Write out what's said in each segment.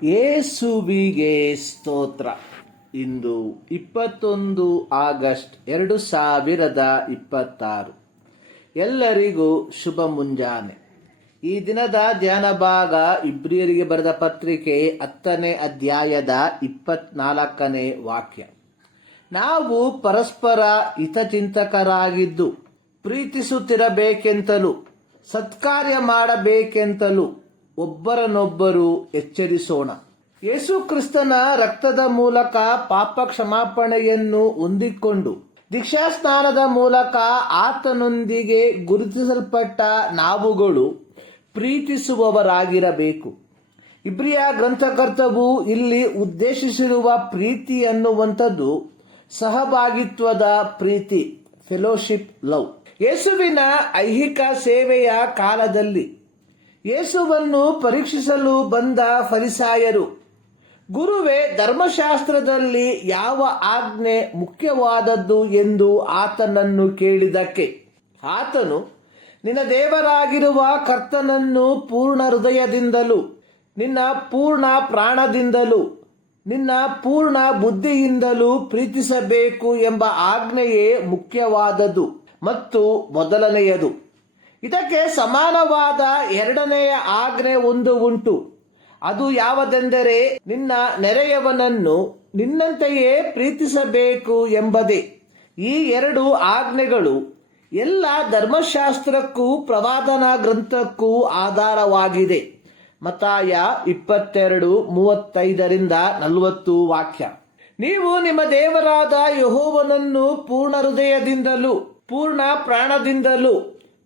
ಯೇಸುವಿಗೆ ಸ್ತೋತ್ರ. ಇಂದು 21 ಆಗಸ್ಟ್ 2026. ಎಲ್ಲರಿಗೂ ಶುಭ ಮುಂಜಾನೆ. ಈ ದಿನದ ಧ್ಯಾನ ಭಾಗ ಇಬ್ರಿಯರಿಗೆ ಬರೆದ ಪತ್ರಿಕೆ 10ನೇ ಅಧ್ಯಾಯದ 24ನೇ ವಾಕ್ಯ. ನಾವು ಪರಸ್ಪರ ಹಿತಚಿಂತಕರಾಗಿದ್ದು ಪ್ರೀತಿಸುತ್ತಿರಬೇಕೆಂತಲೂ ಸತ್ಕಾರ್ಯ ಮಾಡಬೇಕೆಂತಲೂ ಒಬ್ಬರನ್ನೊಬ್ಬರು ಎಚ್ಚರಿಸೋಣ. ಯೇಸು ಕ್ರಿಸ್ತನ ರಕ್ತದ ಮೂಲಕ ಪಾಪ ಕ್ಷಮಾಪಣೆಯನ್ನು ಹೊಂದಿಕೊಂಡು ದೀಕ್ಷಾಸ್ನಾನದ ಮೂಲಕ ಆತನೊಂದಿಗೆ ಗುರುತಿಸಲ್ಪಟ್ಟ ನಾವುಗಳು ಪ್ರೀತಿಸುವವರಾಗಿರಬೇಕು. ಇಬ್ರಿಯ ಗ್ರಂಥಕರ್ತವು ಇಲ್ಲಿ ಉದ್ದೇಶಿಸಿರುವ ಪ್ರೀತಿ ಅನ್ನುವಂಥದ್ದು ಸಹಭಾಗಿತ್ವದ ಪ್ರೀತಿ, ಫೆಲೋಶಿಪ್ ಲವ್. ಯೇಸುವಿನ ಐಹಿಕ ಸೇವೆಯ ಕಾಲದಲ್ಲಿ ಯೇಸುವನ್ನು ಪರೀಕ್ಷಿಸಲು ಬಂದ ಫರಿಸಾಯರು, ಗುರುವೇ, ಧರ್ಮಶಾಸ್ತ್ರದಲ್ಲಿ ಯಾವ ಆಜ್ಞೆ ಮುಖ್ಯವಾದದ್ದು ಎಂದು ಆತನನ್ನು ಕೇಳಿದಕ್ಕೆ ಆತನು, ನಿನ್ನ ದೇವರಾಗಿರುವ ಕರ್ತನನ್ನು ಪೂರ್ಣ ಹೃದಯದಿಂದಲೂ ನಿನ್ನ ಪೂರ್ಣ ಪ್ರಾಣದಿಂದಲೂ ನಿನ್ನ ಪೂರ್ಣ ಬುದ್ಧಿಯಿಂದಲೂ ಪ್ರೀತಿಸಬೇಕು ಎಂಬ ಆಜ್ಞೆಯೇ ಮುಖ್ಯವಾದದ್ದು ಮತ್ತು ಮೊದಲನೆಯದು. ಇದಕ್ಕೆ ಸಮಾನವಾದ ಎರಡನೆಯ ಆಜ್ಞೆ ಒಂದು ಉಂಟು. ಅದು ಯಾವುದೆಂದರೆ, ನಿನ್ನ ನೆರೆಯವನನ್ನು ನಿನ್ನಂತೆಯೇ ಪ್ರೀತಿಸಬೇಕು ಎಂಬುದೇ. ಈ ಎರಡು ಆಜ್ಞೆಗಳು ಎಲ್ಲ ಧರ್ಮಶಾಸ್ತ್ರಕ್ಕೂ ಪ್ರವಾದನಾ ಗ್ರಂಥಕ್ಕೂ ಆಧಾರವಾಗಿದೆ. ಮತ್ತಾಯ 22:35-40 ವಾಕ್ಯ. ನೀವು ನಿಮ್ಮ ದೇವರಾದ ಯೆಹೋವನನ್ನು ಪೂರ್ಣ ಹೃದಯದಿಂದಲೂ ಪೂರ್ಣ ಪ್ರಾಣದಿಂದಲೂ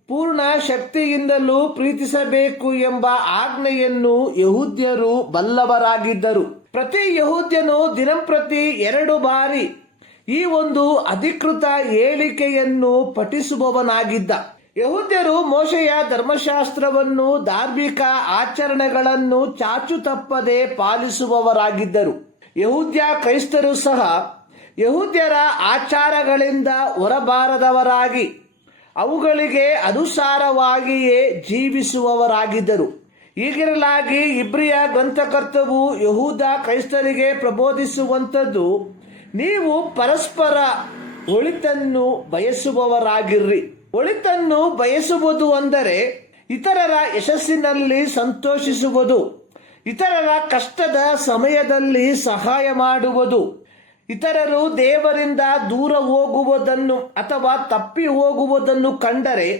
ಪೂರ್ಣ ಶಕ್ತಿಯಿಂದಲೂ ಪ್ರೀತಿಸಬೇಕು ಎಂಬ ಆಜ್ಞೆಯನ್ನು ಯಹೂದ್ಯರು ಬಲ್ಲವರಾಗಿದ್ದರು. ಪ್ರತಿ ಯಹೂದ್ಯನು ದಿನಂಪ್ರತಿ 2 ಬಾರಿ ಈ ಒಂದು ಅಧಿಕೃತ ಹೇಳಿಕೆಯನ್ನು ಪಠಿಸುವವನಾಗಿದ್ದ. ಯಹೂದ್ಯರು ಮೋಶೆಯ ಧರ್ಮಶಾಸ್ತ್ರವನ್ನು, ಧಾರ್ಮಿಕ ಆಚರಣೆಗಳನ್ನು ಚಾಚು ತಪ್ಪದೆ ಪಾಲಿಸುವವರಾಗಿದ್ದರು. ಯಹೂದ್ಯ ಕ್ರೈಸ್ತರು ಸಹ ಯಹೂದ್ಯರ ಆಚಾರಗಳಿಂದ ಹೊರಬಾರದವರಾಗಿ ಅವುಗಳಿಗೆ ಅನುಸಾರವಾಗಿಯೇ ಜೀವಿಸುವವರಾಗಿದ್ದರು. ಹೀಗಿರಲಾಗಿ ಇಬ್ರಿಯ ಗ್ರಂಥಕರ್ತವು ಯಹೂದ ಕ್ರೈಸ್ತರಿಗೆ ಪ್ರಬೋಧಿಸುವಂಥದ್ದು, ನೀವು ಪರಸ್ಪರ ಒಳಿತನ್ನು ಬಯಸುವವರಾಗಿರ್ರಿ. ಒಳಿತನ್ನು ಬಯಸುವುದು ಅಂದರೆ ಇತರರ ಯಶಸ್ಸಿನಲ್ಲಿ ಸಂತೋಷಿಸುವುದು, ಇತರರ ಕಷ್ಟದ ಸಮಯದಲ್ಲಿ ಸಹಾಯ ಮಾಡುವುದು, ಇತರರು ದೇವರಿಂದ ದೂರ ಹೋಗುವುದನ್ನು ಅಥವಾ ತಪ್ಪಿ ಹೋಗುವುದನ್ನು ಕಂಡರೆ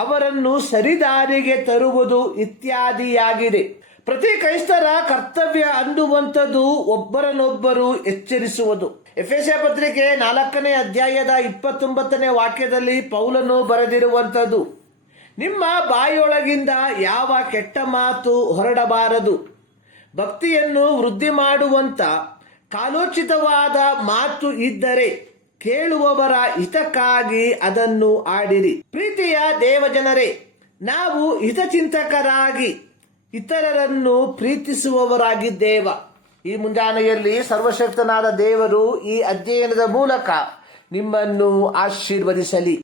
ಅವರನ್ನು ಸರಿದಾರಿಗೆ ತರುವುದು ಇತ್ಯಾದಿಯಾಗಿದೆ. ಪ್ರತಿ ಕ್ರೈಸ್ತರ ಕರ್ತವ್ಯ ಅನ್ನುವಂಥದ್ದು ಒಬ್ಬರನ್ನೊಬ್ಬರು ಎಚ್ಚರಿಸುವುದು. ಎಫೆಸ ಪತ್ರಿಕೆ 4ನೇ ಅಧ್ಯಾಯದ 29ನೇ ವಾಕ್ಯದಲ್ಲಿ ಪೌಲನು ಬರೆದಿರುವಂಥದ್ದು, ನಿಮ್ಮ ಬಾಯೊಳಗಿಂದ ಯಾವ ಕೆಟ್ಟ ಮಾತು ಹೊರಡಬಾರದು. ಭಕ್ತಿಯನ್ನು ವೃದ್ಧಿ ಮಾಡುವಂತ ಕಾಲೋಚಿತವಾದ ಮಾತು ಇದ್ದರೆ ಕೇಳುವವರ ಹಿತಕ್ಕಾಗಿ ಅದನ್ನು ಆಡಿರಿ. ಪ್ರೀತಿಯ ದೇವಜನರೇ, ನಾವು ಹಿತಚಿಂತಕರಾಗಿ ಇತರರನ್ನು ಪ್ರೀತಿಸುವವರಾಗಿದ್ದೇವ. ಈ ಮುಂಜಾನೆಯಲ್ಲಿ ಸರ್ವಶಕ್ತನಾದ ದೇವರು ಈ ಅಧ್ಯಯನದ ಮೂಲಕ ನಿಮ್ಮನ್ನು ಆಶೀರ್ವದಿಸಲಿ.